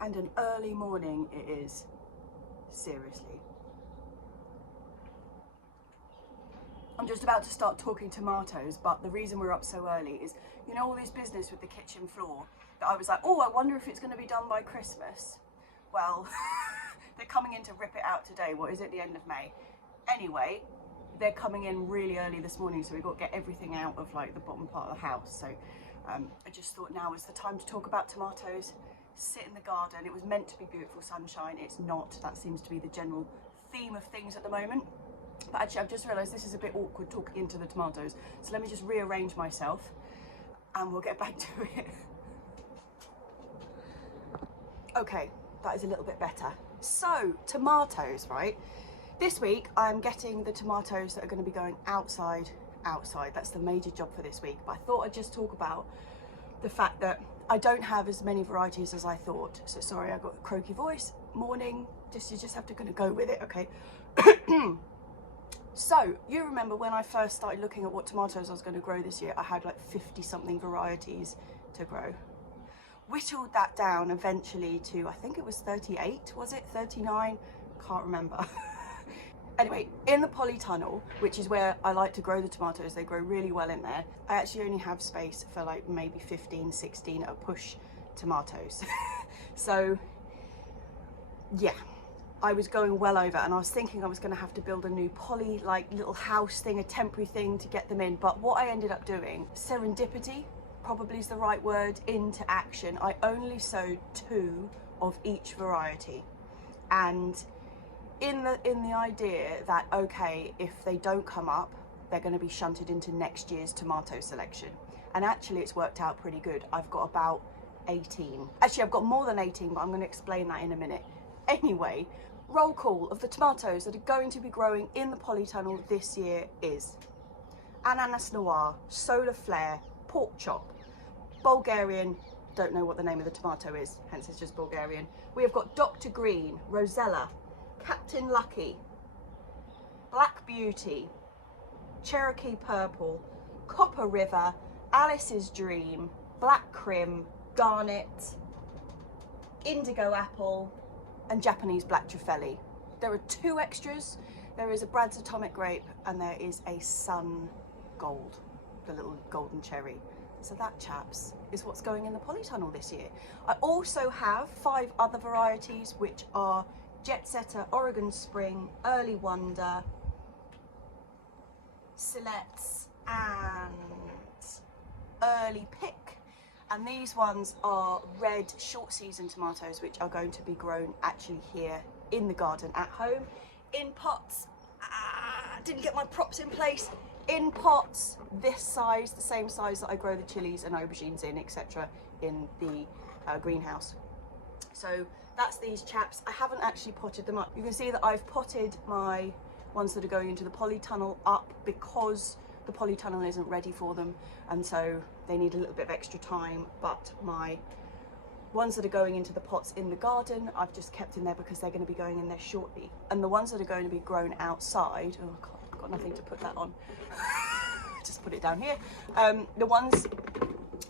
And an early morning it is, seriously. I'm just about to start talking tomatoes, but the reason we're up so early is, you know, all this business with the kitchen floor that I was like, oh, I wonder if it's going to be done by Christmas. Well, they're coming in to rip it out today. What is it, the end of May? Anyway, they're coming in really early this morning, so we've got to get everything out of like the bottom part of the house. So I just thought now is the time to talk about tomatoes, sit in the garden. It was meant to be beautiful sunshine. It's not. That seems to be the general theme of things at the moment. But actually, I've just realised this is a bit awkward talking into the tomatoes. So let me just rearrange myself and we'll get back to it. Okay, that is a little bit better. So, tomatoes, right? This week, I'm getting the tomatoes that are going to be going outside. That's the major job for this week. But I thought I'd just talk about the fact that I don't have as many varieties as I thought. So sorry, I got a croaky voice. Morning. You just have to kind of go with it, okay? So, you remember when I first started looking at what tomatoes I was going to grow this year, I had like 50 something varieties to grow. Whittled that down eventually to, I think it was 38, was it? 39? Can't remember. Anyway, in the Polytunnel, which is where I like to grow the tomatoes, they grow really well in there. I actually only have space for like maybe 15, 16 at a push tomatoes. So, yeah. I was going well over, and I was thinking I was going to have to build a new poly, like little house thing, a temporary thing to get them in. But what I ended up doing, serendipity, probably is the right word, into action. I only sowed 2 of each variety, and in the idea that, okay, if they don't come up, they're going to be shunted into next year's tomato selection. And actually, it's worked out pretty good. I've got about 18. Actually, I've got more than 18, but I'm going to explain that in a minute. Anyway, roll call of the tomatoes that are going to be growing in the Polytunnel this year is Ananas Noir, Solar Flare, Pork Chop, Bulgarian, don't know what the name of the tomato is, hence it's just Bulgarian. We have got Dr. Green, Rosella, Captain Lucky, Black Beauty, Cherokee Purple, Copper River, Alice's Dream, Black Crim, Garnet, Indigo Apple, and Japanese Black Truffelli. There are 2 extras. There is a Brad's Atomic Grape and there is a Sun Gold, the little golden cherry. So that, chaps, is what's going in the Polytunnel this year. I also have 5 other varieties, which are Jet Setter, Oregon Spring, Early Wonder, Silettes, and Early Pick. And these ones are red short season tomatoes, which are going to be grown actually here in the garden at home in pots. Didn't get my props in place. In pots this size, the same size that I grow the chilies and aubergines in, etc. in the greenhouse. So that's these chaps. I haven't actually potted them up. You can see that I've potted my ones that are going into the Polytunnel up because the Polytunnel isn't ready for them, and so they need a little bit of extra time. But my ones that are going into the pots in the garden, I've just kept in there because they're going to be going in there shortly. And the ones that are going to be grown outside, oh God, I've got nothing to put that on. Just put it down here. The ones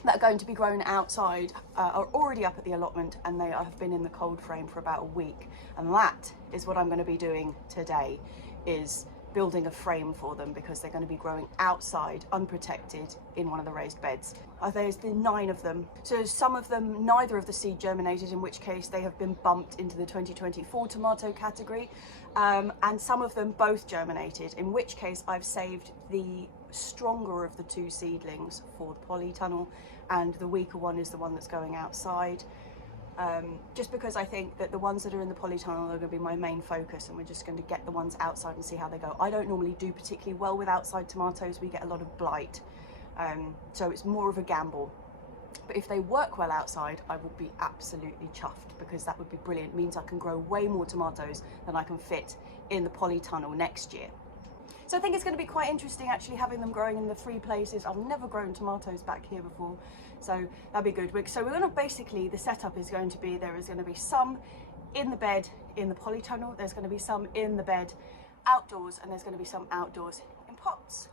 that are going to be grown outside are already up at the allotment, and they have been in the cold frame for about a week. And that is what I'm going to be doing today, is building a frame for them, because they're going to be growing outside unprotected in one of the raised beds. There's the 9 of them. So some of them, neither of the seed germinated, in which case they have been bumped into the 2024 tomato category, and some of them both germinated, in which case I've saved the stronger of the 2 seedlings for the Polytunnel, and the weaker one is the one that's going outside. Just because I think that the ones that are in the Polytunnel are going to be my main focus, and we're just going to get the ones outside and see how they go. I don't normally do particularly well with outside tomatoes. We get a lot of blight, so it's more of a gamble. But if they work well outside, I will be absolutely chuffed, because that would be brilliant. It means I can grow way more tomatoes than I can fit in the Polytunnel next year. So I think it's going to be quite interesting actually having them growing in the 3 places. I've never grown tomatoes back here before, so that'd be good. So we're going to basically, the setup is going to be, there is going to be some in the bed in the Polytunnel, there's going to be some in the bed outdoors, and there's going to be some outdoors in pots.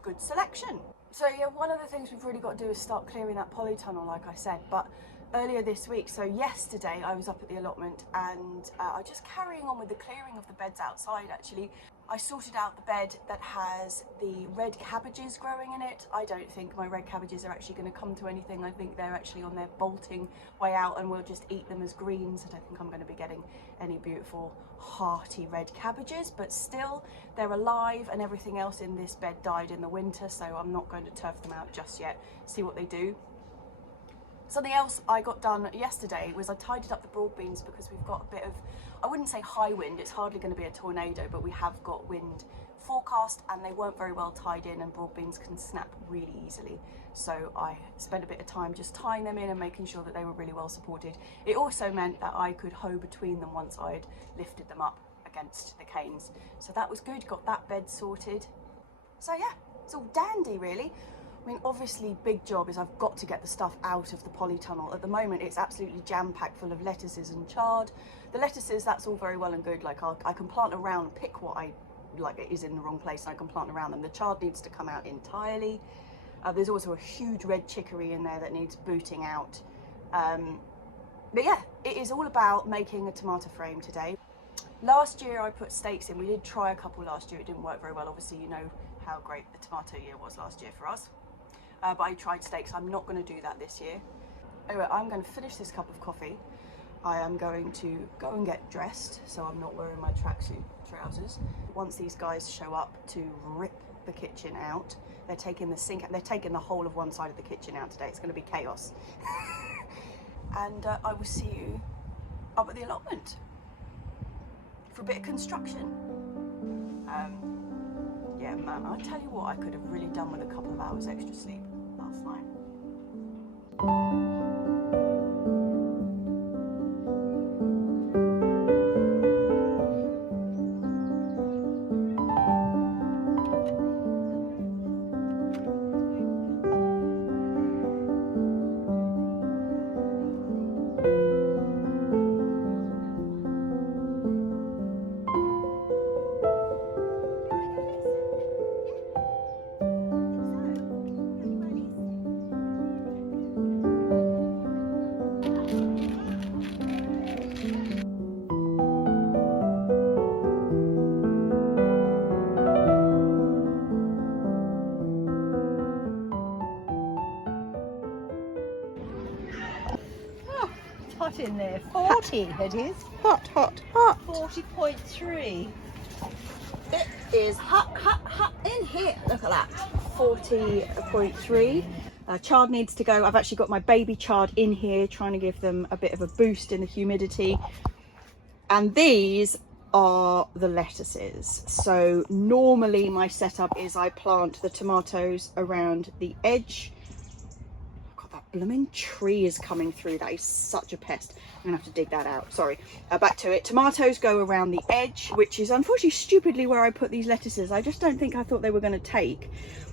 Good selection. So yeah, one of the things we've really got to do is start clearing that Polytunnel, like I said, but earlier this week. So yesterday I was up at the allotment and I was just carrying on with the clearing of the beds outside. Actually, I sorted out the bed that has the red cabbages growing in it. I don't think my red cabbages are actually going to come to anything. I think they're actually on their bolting way out and we'll just eat them as greens. I don't think I'm going to be getting any beautiful hearty red cabbages, but still they're alive, and everything else in this bed died in the winter, so I'm not going to turf them out just yet. See what they do. Something else I got done yesterday was I tidied up the broad beans because we've got a bit of, I wouldn't say high wind, it's hardly going to be a tornado, but we have got wind forecast and they weren't very well tied in, and broad beans can snap really easily. So I spent a bit of time just tying them in and making sure that they were really well supported. It also meant that I could hoe between them once I'd lifted them up against the canes. So that was good, got that bed sorted. So yeah, it's all dandy really. I mean, obviously, big job is I've got to get the stuff out of the polytunnel. At the moment, it's absolutely jam-packed full of lettuces and chard. The lettuces, that's all very well and good. Like, I can plant around, pick what I like it is in the wrong place, and I can plant around them. The chard needs to come out entirely. There's also a huge red chicory in there that needs booting out. But yeah, it is all about making a tomato frame today. Last year, I put stakes in. We did try a couple last year. It didn't work very well. Obviously, you know how great the tomato year was last year for us. But I tried stakes. I'm not going to do that this year. Anyway, I'm going to finish this cup of coffee. I am going to go and get dressed, so I'm not wearing my tracksuit trousers. Once these guys show up to rip the kitchen out, they're taking the sink, they're taking the whole of one side of the kitchen out today. It's going to be chaos. And I will see you up at the allotment for a bit of construction. Yeah, man, I tell you what, I could have really done with a couple of hours extra sleep last night. Hot in there. 40 it is. Hot, hot, hot. 40.3. It is hot, hot, hot in here. Look at that. 40.3. Chard needs to go. I've actually got my baby chard in here, trying to give them a bit of a boost in the humidity. And these are the lettuces. So normally my setup is I plant the tomatoes around the edge. God, that blooming tree is coming through. That is such a pest. I'm gonna have to dig that out. Sorry. Back to it. Tomatoes go around the edge, which is unfortunately stupidly where I put these lettuces. I just don't think I thought they were going to take.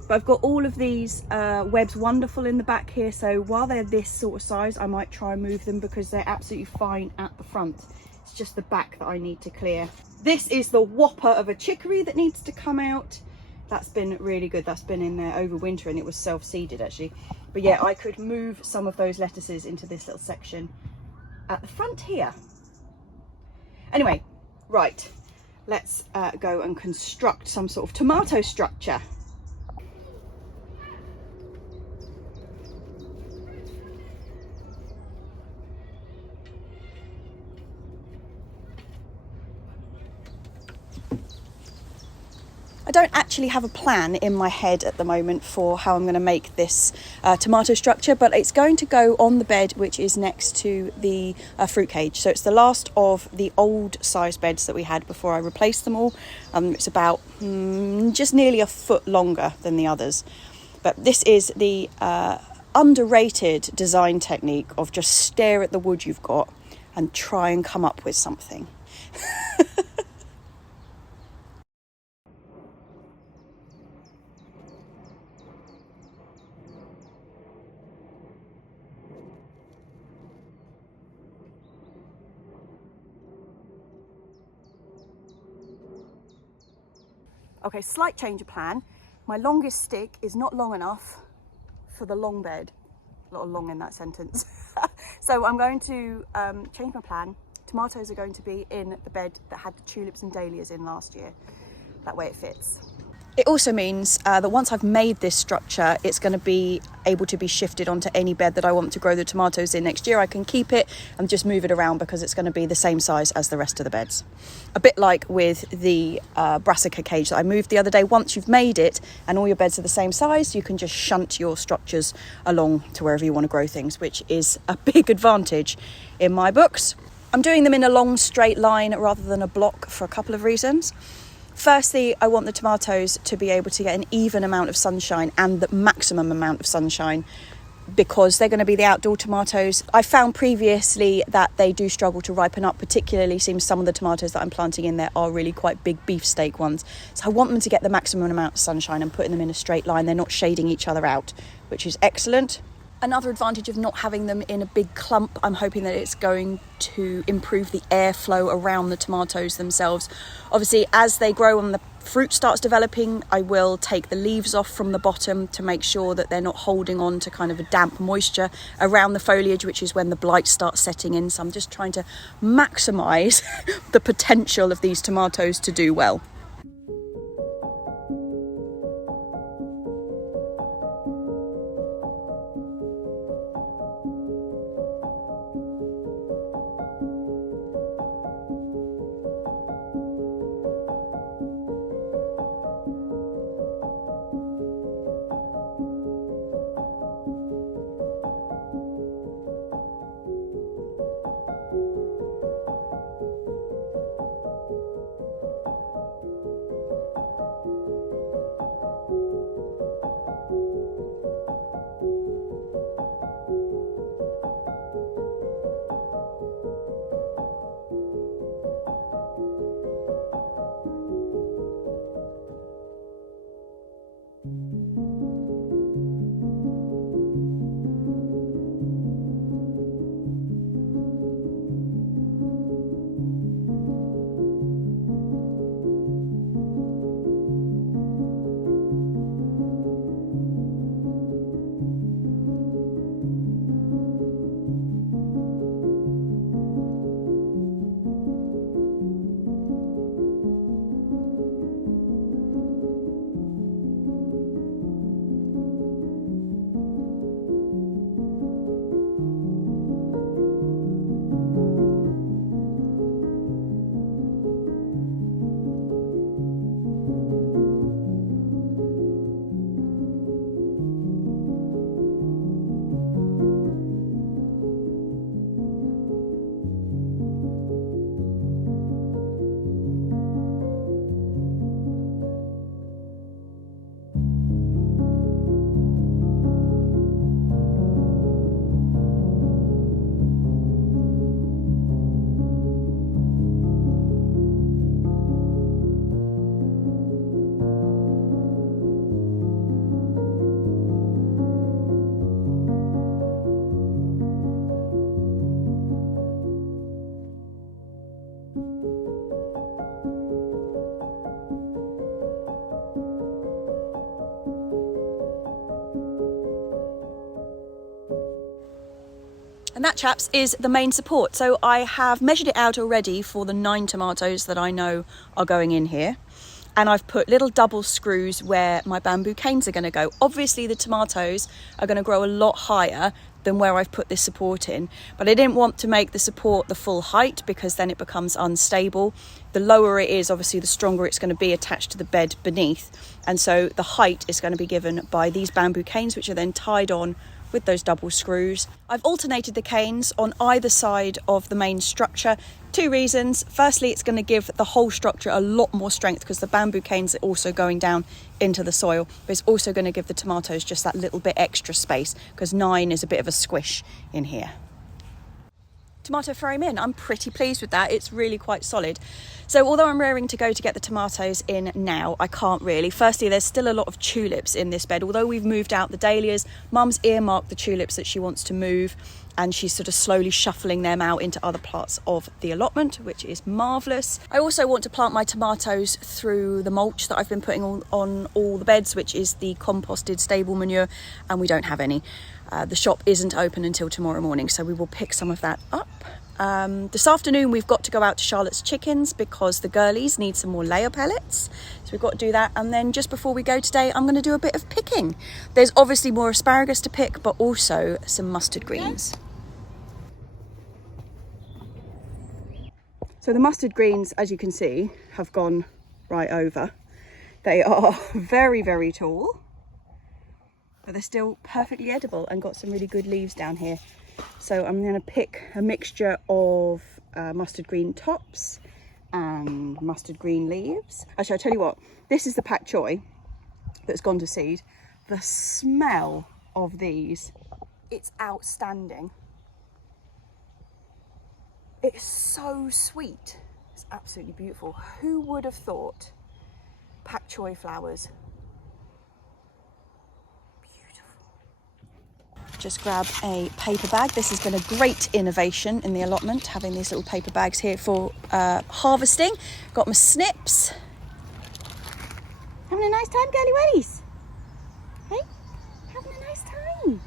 But I've got all of these Webs Wonderful in the back here. So while they're this sort of size, I might try and move them because they're absolutely fine at the front. It's just the back that I need to clear. This is the whopper of a chicory that needs to come out. That's been really good. That's been in there over winter and it was self-seeded actually. But yeah, I could move some of those lettuces into this little section at the front here. Anyway, right, let's go and construct some sort of tomato structure. I don't actually have a plan in my head at the moment for how I'm going to make this tomato structure, but it's going to go on the bed which is next to the fruit cage. So it's the last of the old size beds that we had before I replaced them all. It's about just nearly a foot longer than the others. But this is the underrated design technique of just stare at the wood you've got and try and come up with something. Okay, slight change of plan. My longest stick is not long enough for the long bed. A lot of long in that sentence. So I'm going to change my plan. Tomatoes are going to be in the bed that had the tulips and dahlias in last year. That way it fits. It also means that once I've made this structure, it's going to be able to be shifted onto any bed that I want to grow the tomatoes in next year. I can keep it and just move it around because it's going to be the same size as the rest of the beds. A bit like with the brassica cage that I moved the other day. Once you've made it and all your beds are the same size, you can just shunt your structures along to wherever you want to grow things, which is a big advantage in my books. I'm doing them in a long straight line rather than a block for a couple of reasons. Firstly, I want the tomatoes to be able to get an even amount of sunshine and the maximum amount of sunshine because they're going to be the outdoor tomatoes. I found previously that they do struggle to ripen up, particularly seems some of the tomatoes that I'm planting in there are really quite big beefsteak ones. So I want them to get the maximum amount of sunshine and putting them in a straight line. They're not shading each other out, which is excellent. Another advantage of not having them in a big clump, I'm hoping that it's going to improve the airflow around the tomatoes themselves. Obviously, as they grow and the fruit starts developing, I will take the leaves off from the bottom to make sure that they're not holding on to kind of a damp moisture around the foliage, which is when the blight starts setting in. So I'm just trying to maximise the potential of these tomatoes to do well. And that, chaps, is the main support. So I have measured it out already for the 9 tomatoes that I know are going in here. And I've put little double screws where my bamboo canes are going to go. Obviously the tomatoes are going to grow a lot higher than where I've put this support in, but I didn't want to make the support the full height because then it becomes unstable. The lower it is, obviously the stronger it's going to be attached to the bed beneath, and so the height is going to be given by these bamboo canes, which are then tied on with those double screws. I've alternated the canes on either side of the main structure. 2 reasons. Firstly, it's going to give the whole structure a lot more strength because the bamboo canes are also going down into the soil, but it's also going to give the tomatoes just that little bit extra space because 9 is a bit of a squish in here. Tomato frame in, I'm pretty pleased with that. It's really quite solid. So although I'm raring to go to get the tomatoes in now, I can't really. Firstly, there's still a lot of tulips in this bed. Although we've moved out the dahlias, Mum's earmarked the tulips that she wants to move. and she's sort of slowly shuffling them out into other parts of the allotment, which is marvellous. I also want to plant my tomatoes through the mulch that I've been putting on all the beds, which is the composted stable manure, and we don't have any. The shop isn't open until tomorrow morning, so we will pick some of that up. This afternoon we've got to go out to Charlotte's chickens because the girlies need some more layer pellets, so we've got to do that. And then just before we go today, I'm going to do a bit of picking. There's obviously more asparagus to pick, but also some mustard greens. So the mustard greens, as you can see, have gone right over. They are very, very tall, but they're still perfectly edible and got some really good leaves down here. So I'm going to pick a mixture of mustard green tops and mustard green leaves. Actually, I'll tell you what, this is the pak choi that's gone to seed. The smell of these, it's outstanding. It's so sweet. It's absolutely beautiful. Who would have thought pak choi flowers? Just grab a paper bag. This has been a great innovation in the allotment, having these little paper bags here for harvesting. Got my snips. Having a nice time, girly wellies? Hey? Having a nice time?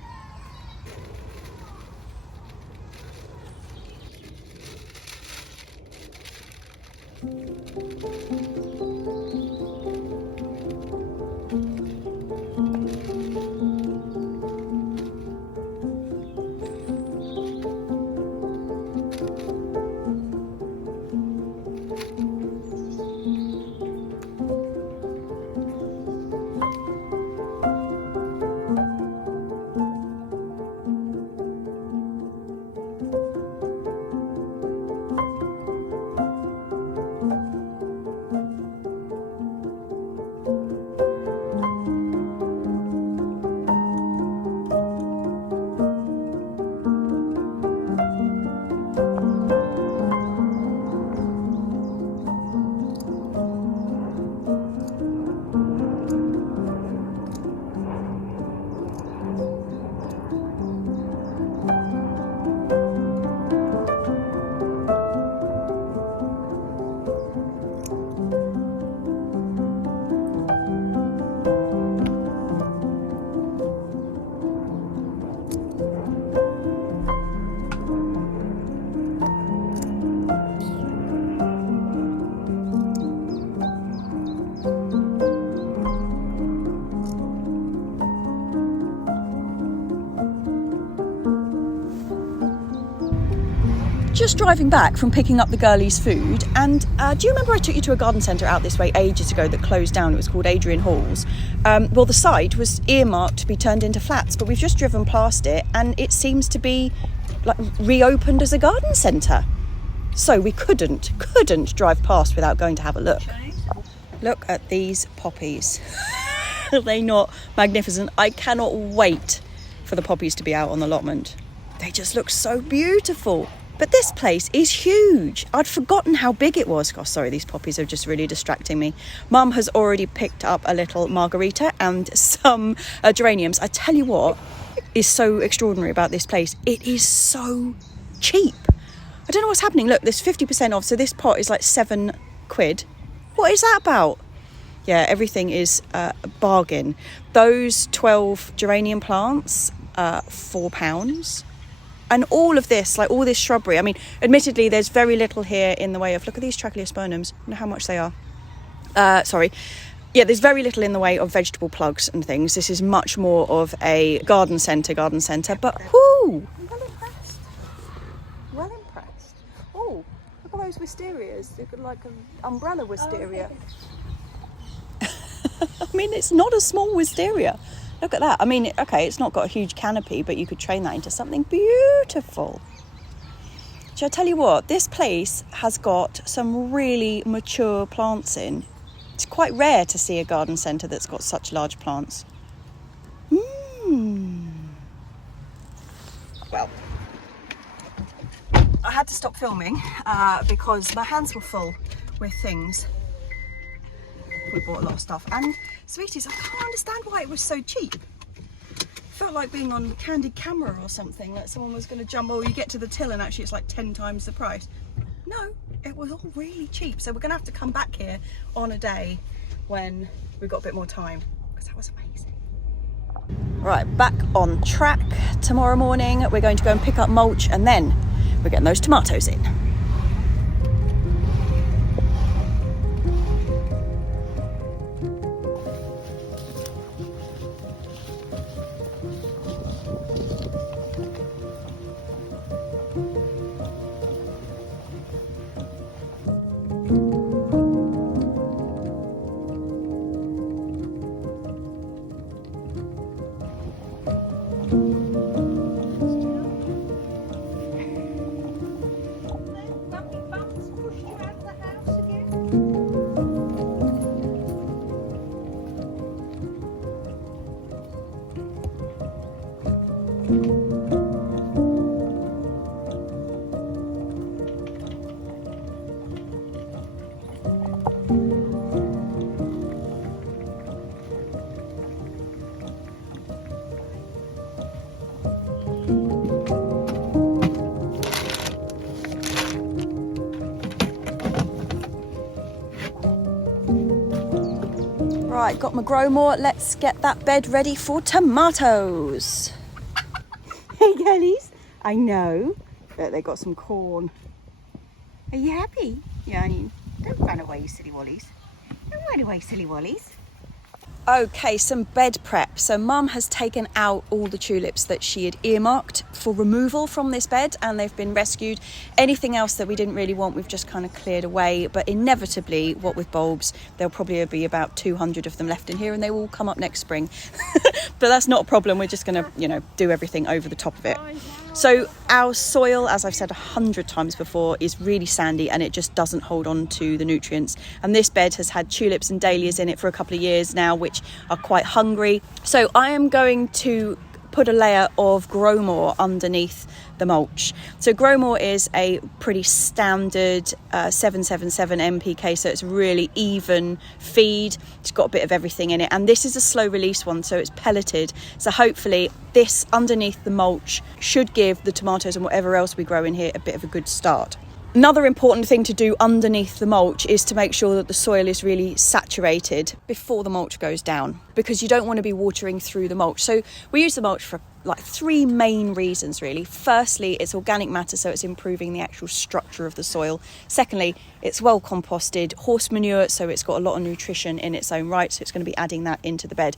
Just driving back from picking up the girlies' food, and do you remember I took you to a garden centre out this way ages ago that closed down? It was called Adrian Hall's. Well, the site was earmarked to be turned into flats, but we've just driven past it and it seems to be like reopened as a garden centre. So we couldn't drive past without going to have a look. Look at these poppies. Are they not magnificent? I cannot wait for the poppies to be out on the allotment. They just look so beautiful. But this place is huge. I'd forgotten how big it was. Gosh, sorry, these poppies are just really distracting me. Mum has already picked up a little margarita and some geraniums. I tell you what is so extraordinary about this place. It is so cheap. I don't know what's happening. Look, there's 50% off. So this pot is like £7. What is that about? Yeah, everything is a bargain. Those 12 geranium plants, £4. And all of this, like all this shrubbery, I mean, admittedly, there's very little here in the way of, look at these trachyospermums, I don't know how much they are. Yeah, there's very little in the way of vegetable plugs and things. This is much more of a garden centre, but whoo! I'm well impressed. Well impressed. Oh, look at those wisterias. They've got like an umbrella wisteria. I mean, it's not a small wisteria. Look at that. I mean, okay, it's not got a huge canopy, but you could train that into something beautiful. Shall I tell you what? This place has got some really mature plants in. It's quite rare to see a garden centre that's got such large plants. Well, I had to stop filming because my hands were full with things. We bought a lot of stuff, and sweeties, I can't understand why it was so cheap. felt like being on candid camera or something, like someone was going to jump, oh, you get to the till and actually it's like 10 times the price. No, it was all really cheap. So we're going to have to come back here on a day when we've got a bit more time, because that was amazing. Right, back on track. Tomorrow morning we're going to go and pick up mulch, and then we're getting those tomatoes in. Right, got my grow more. Let's get that bed ready for tomatoes. Hey girlies, I know that they got some corn. Are you happy? Yeah, don't run away, you silly wallies. Don't run away, silly wallies. Okay, some bed prep. So Mum has taken out all the tulips that she had earmarked for removal from this bed, and they've been rescued. Anything else that we didn't really want, we've just kind of cleared away. But inevitably, what with bulbs, there'll probably be about 200 of them left in here, and they will come up next spring. But that's not a problem. We're just going to, do everything over the top of it. So our soil, as I've said 100 times before, is really sandy and it just doesn't hold on to the nutrients. And this bed has had tulips and dahlias in it for a couple of years now, which are quite hungry. So I am going to put a layer of Growmore underneath the mulch. So Growmore is a pretty standard 777 NPK, so it's really even feed. It's got a bit of everything in it, and this is a slow release one, so it's pelleted. So hopefully this underneath the mulch should give the tomatoes and whatever else we grow in here a bit of a good start. Another important thing to do underneath the mulch is to make sure that the soil is really saturated before the mulch goes down, because you don't want to be watering through the mulch. So we use the mulch for like 3 main reasons really. Firstly, it's organic matter, so it's improving the actual structure of the soil. Secondly, it's well composted horse manure, so it's got a lot of nutrition in its own right, so it's going to be adding that into the bed.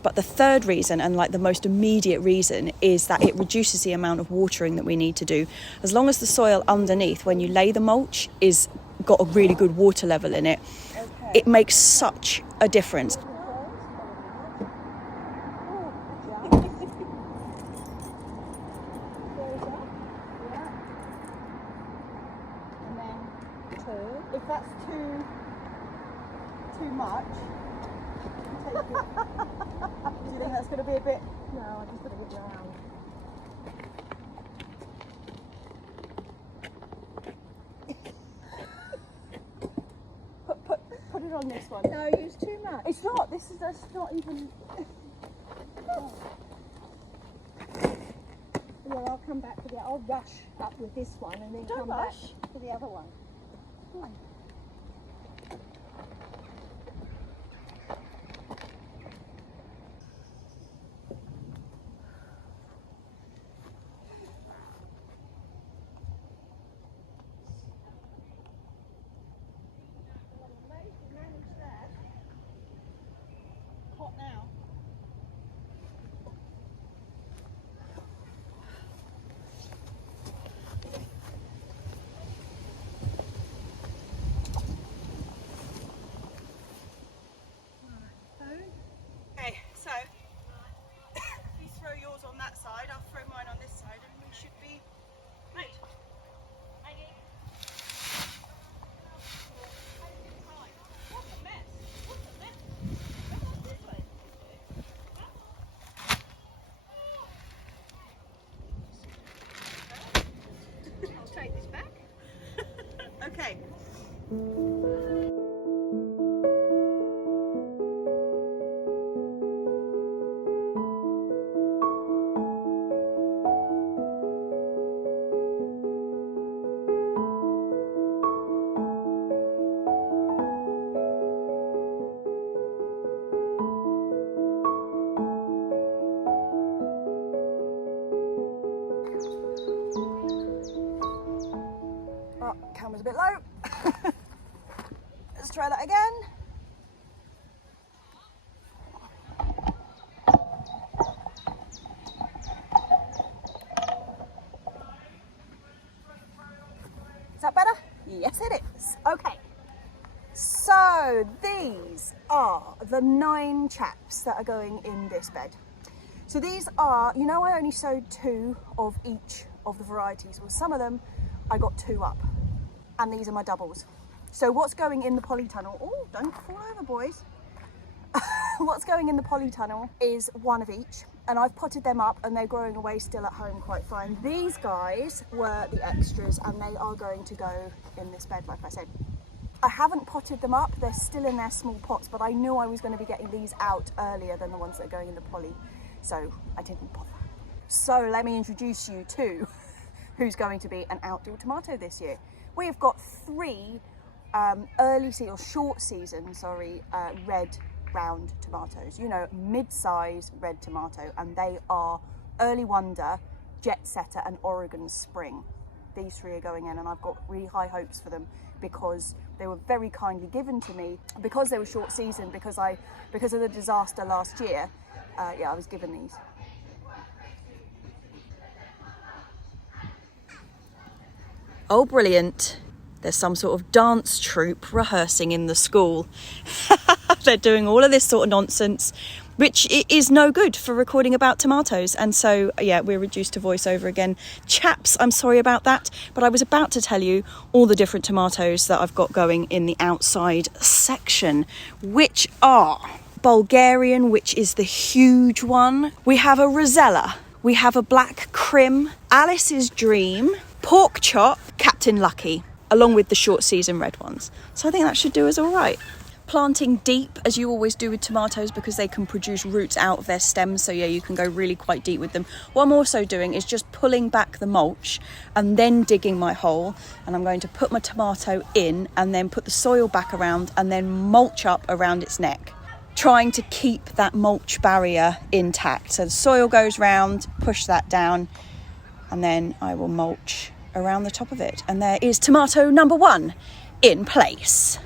But the third reason, and like the most immediate reason, is that it reduces the amount of watering that we need to do. As long as the soil underneath, when you lay the mulch, is got a really good water level in it, it makes such a difference. If that's too much, take it. Do you think that's going to be a bit? No, I just put it round. Put it on this one. No, use too much. It's not. This is just not even. Well, I'll come back for the. I'll rush up with this one and then Don't come rush. back for the other one. Hot now. Okay, so if you throw yours on that side, I'll throw mine on this side, and we should be made. What a mess! What a mess! What's this way? I'll take this back. Okay. low. Let's try that again. Is that better? Yes, it is. Okay. So these are the 9 chaps that are going in this bed. So these are, you know, I only sowed 2 of each of the varieties. Well, some of them I got 2 up, and these are my doubles. So what's going in the polytunnel? Oh, don't fall over, boys. What's going in the polytunnel is 1 of each, and I've potted them up and they're growing away still at home quite fine. These guys were the extras and they are going to go in this bed, like I said. I haven't potted them up, they're still in their small pots, but I knew I was going to be getting these out earlier than the ones that are going in the poly, so I didn't bother. So let me introduce you to who's going to be an outdoor tomato this year. We have got 3 short season, red round tomatoes, you know, mid-size red tomato, and they are Early Wonder, Jet Setter and Oregon Spring. These 3 are going in, and I've got really high hopes for them because they were very kindly given to me because they were short season, because of the disaster last year. I was given these. Oh, brilliant. There's some sort of dance troupe rehearsing in the school. They're doing all of this sort of nonsense, which is no good for recording about tomatoes. And so, yeah, we're reduced to voiceover again. Chaps, I'm sorry about that, but I was about to tell you all the different tomatoes that I've got going in the outside section, which are Bulgarian, which is the huge one. We have a Rosella. We have a Black Crim, Alice's Dream, Pork Chop, Captain Lucky, along with the short season red ones. So I think that should do us all right. Planting deep, as you always do with tomatoes, because they can produce roots out of their stems, so yeah, you can go really quite deep with them. What I'm also doing is just pulling back the mulch and then digging my hole, and I'm going to put my tomato in and then put the soil back around and then mulch up around its neck, trying to keep that mulch barrier intact. So the soil goes round, push that down, and then I will mulch around the top of it. And there is tomato number 1 in place.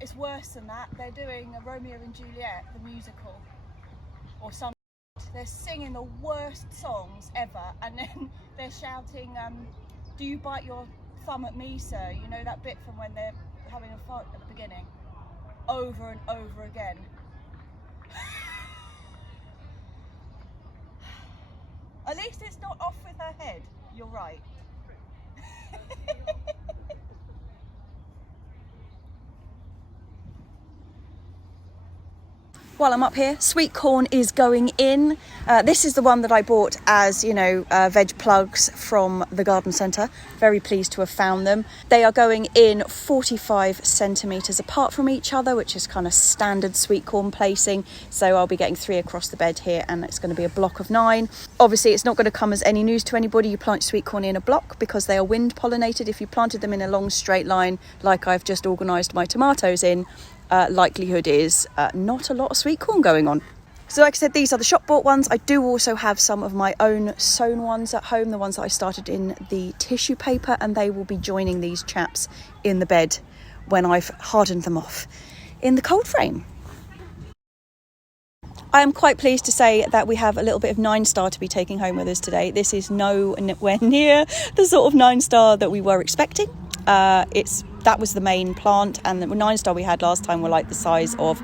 It's worse than that. They're doing a Romeo and Juliet, the musical, or something. They're singing the worst songs ever, and then they're shouting, do you bite your thumb at me, sir? You know that bit from when they're having a fight at the beginning? Over and over again. At least it's not off with her head. You're right. While I'm up here, sweet corn is going in. This is the one that I bought as, veg plugs from the garden centre. Very pleased to have found them. They are going in 45 centimetres apart from each other, which is kind of standard sweet corn placing. So I'll be getting 3 across the bed here, and it's going to be a block of 9. Obviously, it's not going to come as any news to anybody. You plant sweet corn in a block because they are wind pollinated. If you planted them in a long straight line, like I've just organised my tomatoes in, likelihood is not a lot of sweet corn going on. So like I said, these are the shop bought ones. I do also have some of my own sown ones at home, the ones that I started in the tissue paper, and they will be joining these chaps in the bed when I've hardened them off in the cold frame. I am quite pleased to say that we have a little bit of 9-star to be taking home with us today. This is nowhere near the sort of 9-star that we were expecting. That was the main plant, and the 9-star we had last time were like the size of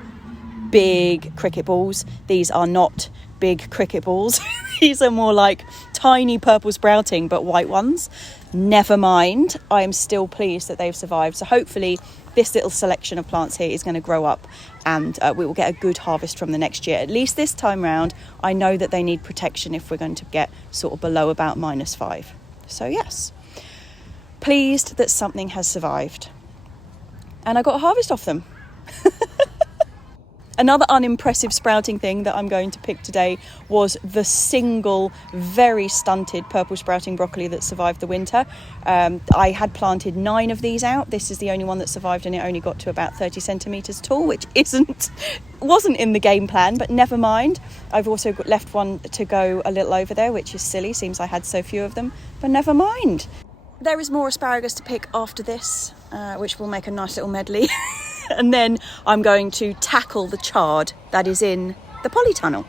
big cricket balls. These are not big cricket balls. These are more like tiny purple sprouting but white ones. Never mind, I am still pleased that they've survived. So hopefully this little selection of plants here is going to grow up, and we will get a good harvest from the next year. At least this time round, I know that they need protection if we're going to get sort of below about -5. So yes, pleased that something has survived. And I got a harvest off them. Another unimpressive sprouting thing that I'm going to pick today was the single very stunted purple sprouting broccoli that survived the winter. I had planted 9 of these out. This is the only one that survived, and it only got to about 30 centimetres tall, which wasn't in the game plan, but never mind. I've also left one to go a little over there, which is silly, seems I had so few of them, but never mind. There is more asparagus to pick after this, which will make a nice little medley. And then I'm going to tackle the chard that is in the Polytunnel.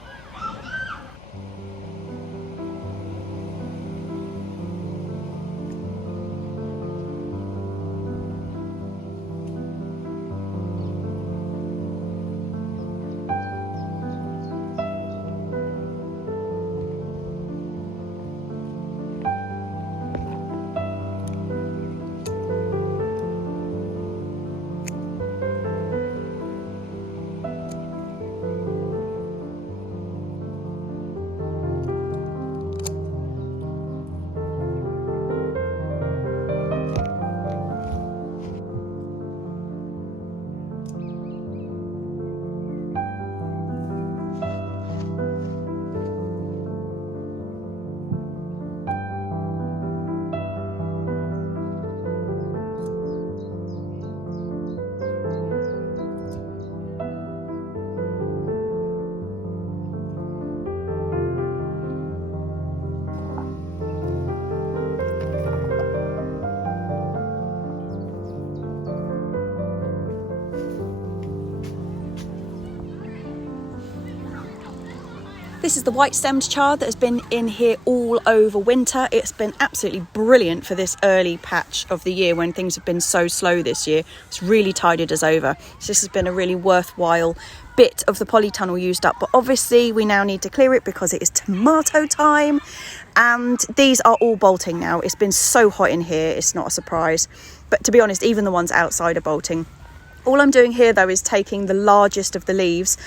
This is the white-stemmed chard that has been in here all over winter. It's been absolutely brilliant for this early patch of the year when things have been so slow this year. It's really tided us over. So this has been a really worthwhile bit of the polytunnel used up. But obviously we now need to clear it because it is tomato time. And these are all bolting now. It's been so hot in here, it's not a surprise. But to be honest, even the ones outside are bolting. All I'm doing here though is taking the largest of the leaves.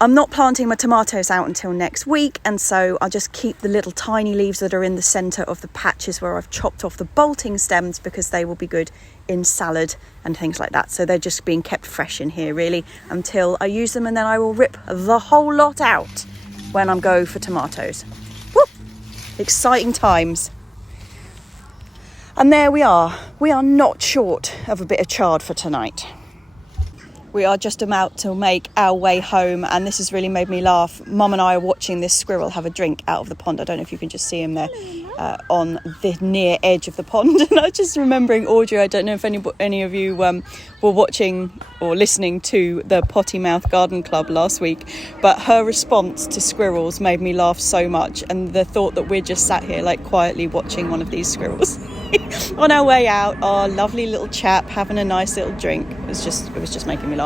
I'm not planting my tomatoes out until next week, and so I'll just keep the little tiny leaves that are in the centre of the patches where I've chopped off the bolting stems, because they will be good in salad and things like that. So they're just being kept fresh in here really until I use them, and then I will rip the whole lot out when I go for tomatoes. Woo! Exciting times. And there we are. We are not short of a bit of chard for tonight. We are just about to make our way home, and this has really made me laugh. Mum and I are watching this squirrel have a drink out of the pond. I don't know if you can just see him there on the near edge of the pond. And I was just remembering Audrey, I don't know if any of you were watching or listening to the Potty Mouth Garden Club last week, but her response to squirrels made me laugh so much, and the thought that we're just sat here like quietly watching one of these squirrels on our way out, our lovely little chap having a nice little drink. It was just making me laugh.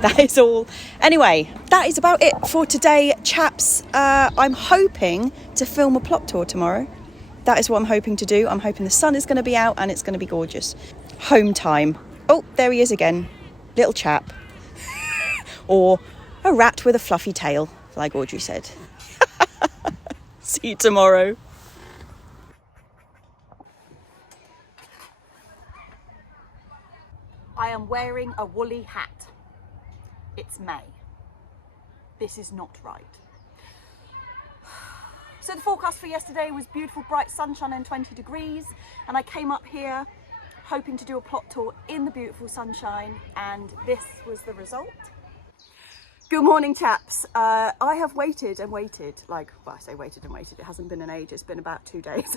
That is all. Anyway, that is about it for today, chaps. I'm hoping to film a plot tour tomorrow. That is what I'm hoping to do. I'm hoping the sun is going to be out and it's going to be gorgeous. Home time. Oh, there he is again. Little chap. Or a rat with a fluffy tail, like Audrey said. See you tomorrow. I am wearing a woolly hat. It's May. This is not right. So the forecast for yesterday was beautiful bright sunshine and 20 degrees, and I came up here hoping to do a plot tour in the beautiful sunshine, and this was the result. Good morning, chaps. I have waited and waited, I say waited and waited, it hasn't been an age, it's been about 2 days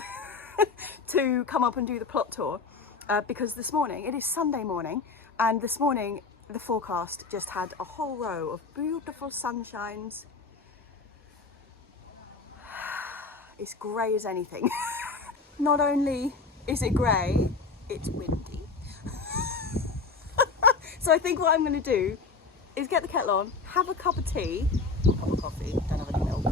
to come up and do the plot tour. Because this morning, it is Sunday morning, and this morning the forecast just had a whole row of beautiful sunshines It's grey as anything. Not only is it grey, it's windy. So I think what I'm going to do is get the kettle on, have a cup of tea, a cup of coffee, don't have any milk,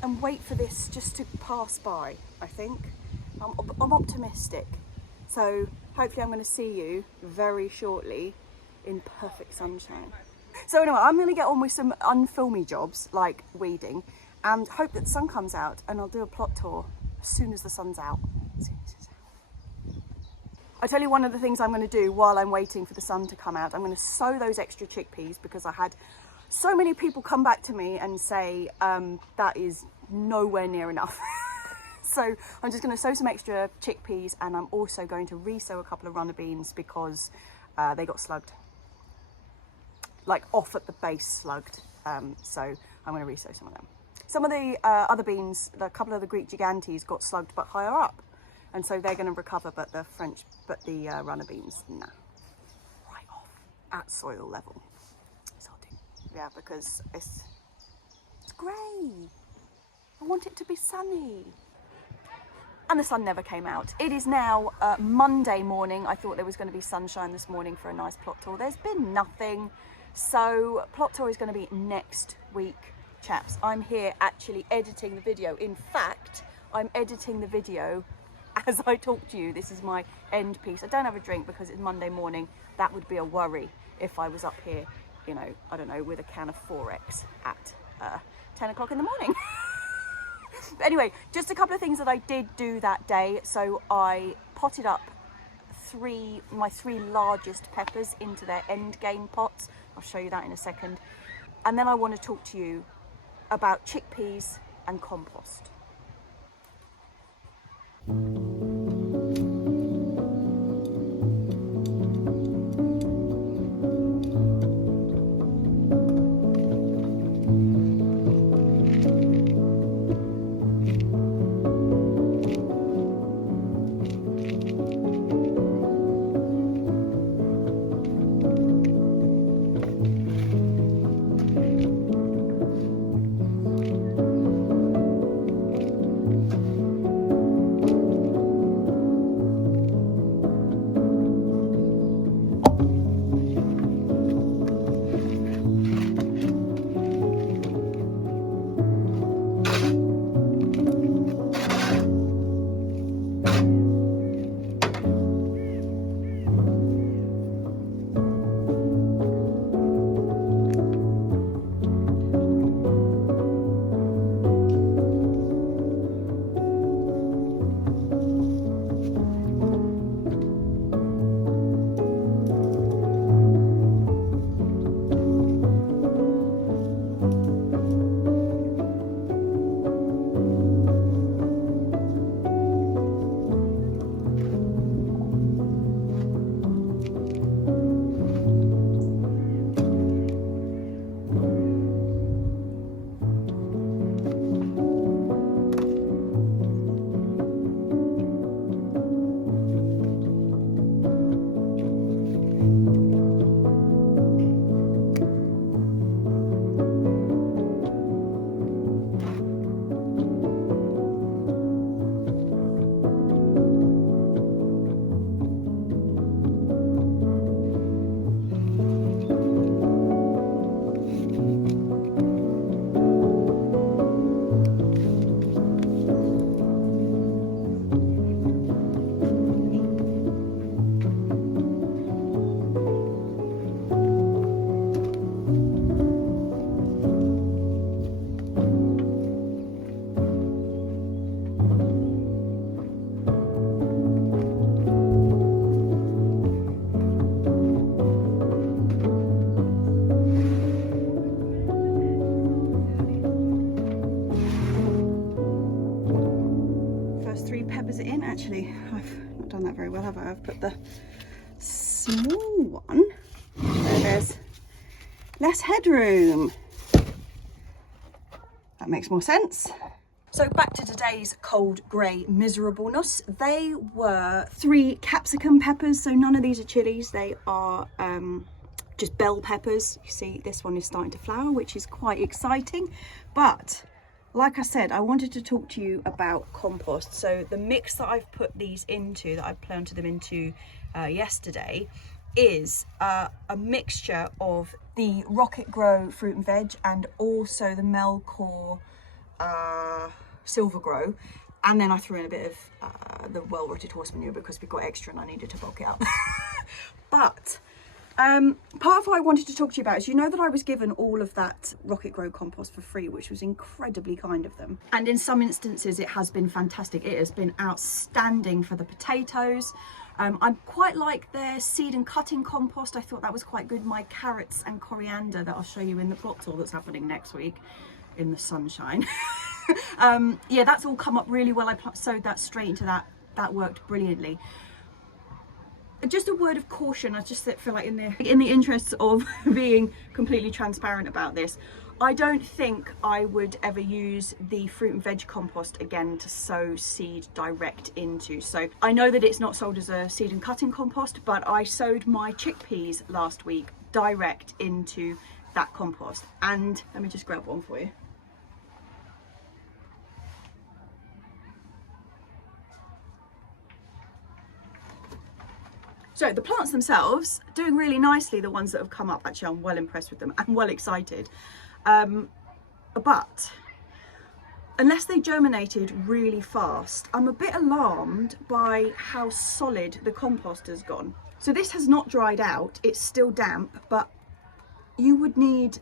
and wait for this just to pass by, I think. I'm optimistic. So hopefully I'm going to see you very shortly in perfect sunshine. So anyway, I'm going to get on with some unfilmy jobs like weeding and hope that the sun comes out, and I'll do a plot tour as soon as the sun's out. I tell you, one of the things I'm going to do while I'm waiting for the sun to come out, I'm going to sow those extra chickpeas, because I had so many people come back to me and say that is nowhere near enough. So I'm just going to sow some extra chickpeas, and I'm also going to re-sow a couple of runner beans because they got slugged, like off at the base slugged. So I'm going to re-sow some of them. Some of the other beans, a couple of the Greek gigantes got slugged but higher up, and so they're going to recover, but the runner beans, nah, right off at soil level. Yeah, because it's grey. I want it to be sunny. And the sun never came out. It is now Monday morning. I thought there was going to be sunshine this morning for a nice plot tour. There's been nothing. So plot tour is going to be next week, chaps. I'm here actually editing the video. In fact, I'm editing the video as I talk to you. This is my end piece. I don't have a drink because it's Monday morning. That would be a worry if I was up here, you know, I don't know, with a can of 4X at 10 o'clock in the morning. But anyway, just a couple of things that I did do that day. So I potted up my three largest peppers into their end game pots. I'll show you that in a second. And then I want to talk to you about chickpeas and compost. Actually, I've not done that very well, have I? I've put the small one where there's less headroom. That makes more sense. So back to today's cold grey miserableness. They were 3 capsicum peppers, so none of these are chilies. They are just bell peppers. You see this one is starting to flower, which is quite exciting. But like I said, I wanted to talk to you about compost. So the mix that I've put these into, that I planted them into yesterday, is a mixture of the Rocket Grow fruit and veg and also the Melcore Silver Grow. And then I threw in a bit of the well-rotted horse manure because we got extra and I needed to bulk it up. But part of what I wanted to talk to you about is, you know that I was given all of that Rocket Grow compost for free, which was incredibly kind of them. And in some instances it has been fantastic. It has been outstanding for the potatoes. I quite like their seed and cutting compost. I thought that was quite good. My carrots and coriander that I'll show you in the plot tour that's happening next week in the sunshine. Yeah, that's all come up really well. I sowed that straight into that. That worked brilliantly. Just a word of caution, I just feel like in the interests of being completely transparent about this, I don't think I would ever use the fruit and veg compost again to sow seed direct into. So I know that it's not sold as a seed and cutting compost, but I sowed my chickpeas last week direct into that compost. And let me just grab one for you. So the plants themselves doing really nicely, the ones that have come up. Actually, I'm well impressed with them and well excited. But unless they germinated really fast, I'm a bit alarmed by how solid the compost has gone. So this has not dried out, it's still damp, but you would need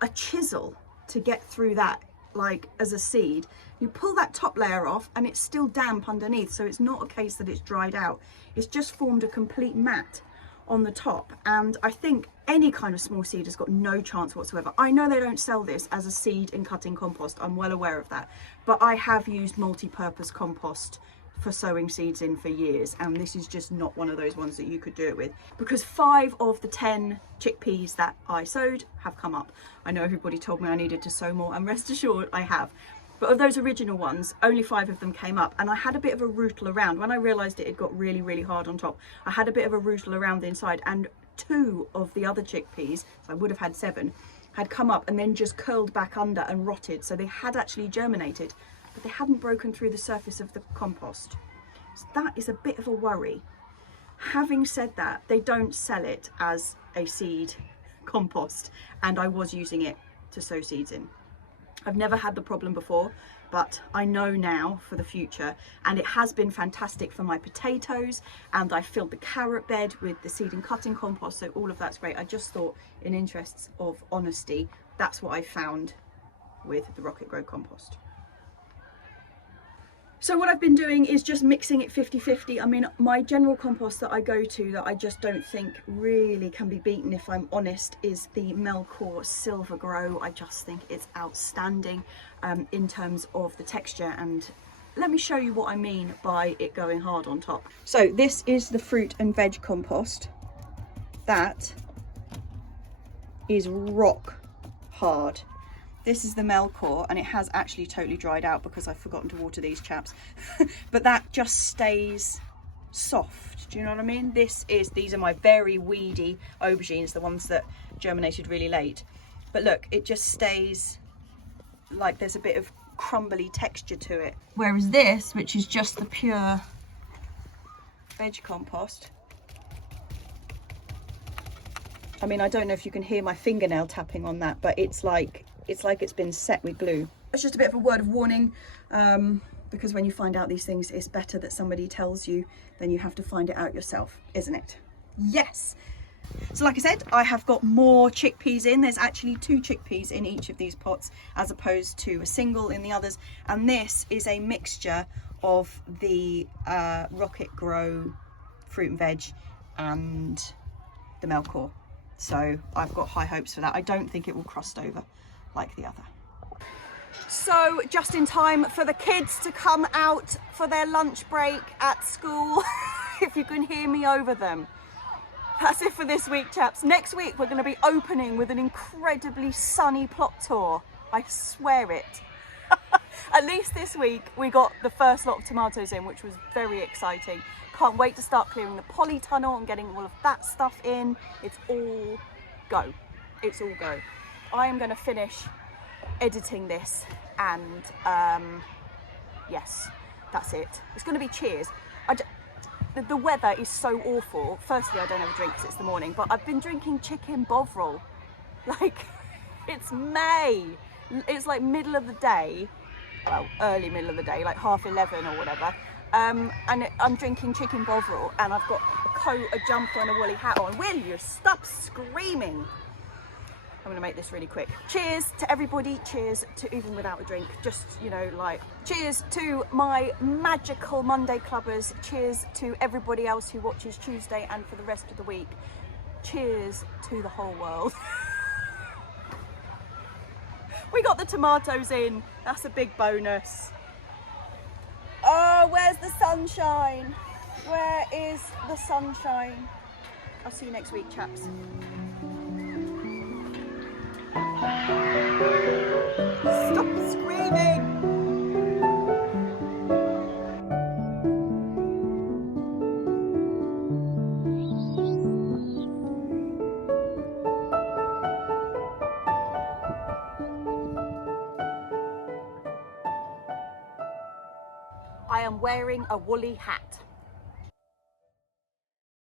a chisel to get through that, like as a seed. You pull that top layer off and it's still damp underneath, so it's not a case that it's dried out. It's just formed a complete mat on the top, and I think any kind of small seed has got no chance whatsoever. I know they don't sell this as a seed and cutting compost, I'm well aware of that, but I have used multi-purpose compost for sowing seeds in for years, and this is just not one of those ones that you could do it with, because 5 of the 10 chickpeas that I sowed have come up. I know everybody told me I needed to sow more, and rest assured I have. But of those original ones, only 5 of them came up, and I had a bit of a rootle around. When I realised it had got really, really hard on top, I had a bit of a rootle around the inside, and 2 of the other chickpeas, so I would have had 7, had come up and then just curled back under and rotted. So they had actually germinated, but they hadn't broken through the surface of the compost. So that is a bit of a worry. Having said that, they don't sell it as a seed compost, and I was using it to sow seeds in. I've never had the problem before, but I know now for the future, and it has been fantastic for my potatoes, and I filled the carrot bed with the seed and cutting compost, so all of that's great. I just thought, in interests of honesty, that's what I found with the Rocket Grow compost. So what I've been doing is just mixing it 50-50. I mean, my general compost that I go to that I just don't think really can be beaten, if I'm honest, is the Melcore Silver Grow. I just think it's outstanding in terms of the texture, and let me show you what I mean by it going hard on top. So this is the fruit and veg compost. That is rock hard. This is the Melcore, and it has actually totally dried out because I've forgotten to water these chaps. But that just stays soft. Do you know what I mean? These are my very weedy aubergines, the ones that germinated really late. But look, it just stays like there's a bit of crumbly texture to it. Whereas this, which is just the pure veg compost, I mean, I don't know if you can hear my fingernail tapping on that, but it's like it's been set with glue. It's just a bit of a word of warning, because when you find out these things, it's better that somebody tells you than you have to find it out yourself, isn't it? Yes. So like I said, I have got more chickpeas in. There's actually 2 chickpeas in each of these pots as opposed to a single in the others. And this is a mixture of the Rocket Grow fruit and veg and the Melcore. So I've got high hopes for that. I don't think it will crust over like the other. So just in time for the kids to come out for their lunch break at school. If you can hear me over them. That's it for this week, chaps. Next week we're going to be opening with an incredibly sunny plot tour. I swear it. At least this week we got the first lot of tomatoes in, which was very exciting. Can't wait to start clearing the Polytunnel and getting all of that stuff in. It's all go. It's all go. I am going to finish editing this and yes, that's it. It's going to be cheers. The weather is so awful. Firstly, I don't have a drink because it's the morning, but I've been drinking chicken bovril. Like, it's May. It's like middle of the day, well, early middle of the day, like 11:30 or whatever. And I'm drinking chicken bovril and I've got a coat, a jumper and a woolly hat on. Will you stop screaming? I'm gonna make this really quick. Cheers to everybody, cheers to even without a drink, just, you know, like, cheers to my magical Monday clubbers, cheers to everybody else who watches Tuesday and for the rest of the week. Cheers to the whole world. We got the tomatoes in, that's a big bonus. Oh, where's the sunshine? Where is the sunshine? I'll see you next week, chaps. Stop screaming! I am wearing a woolly hat.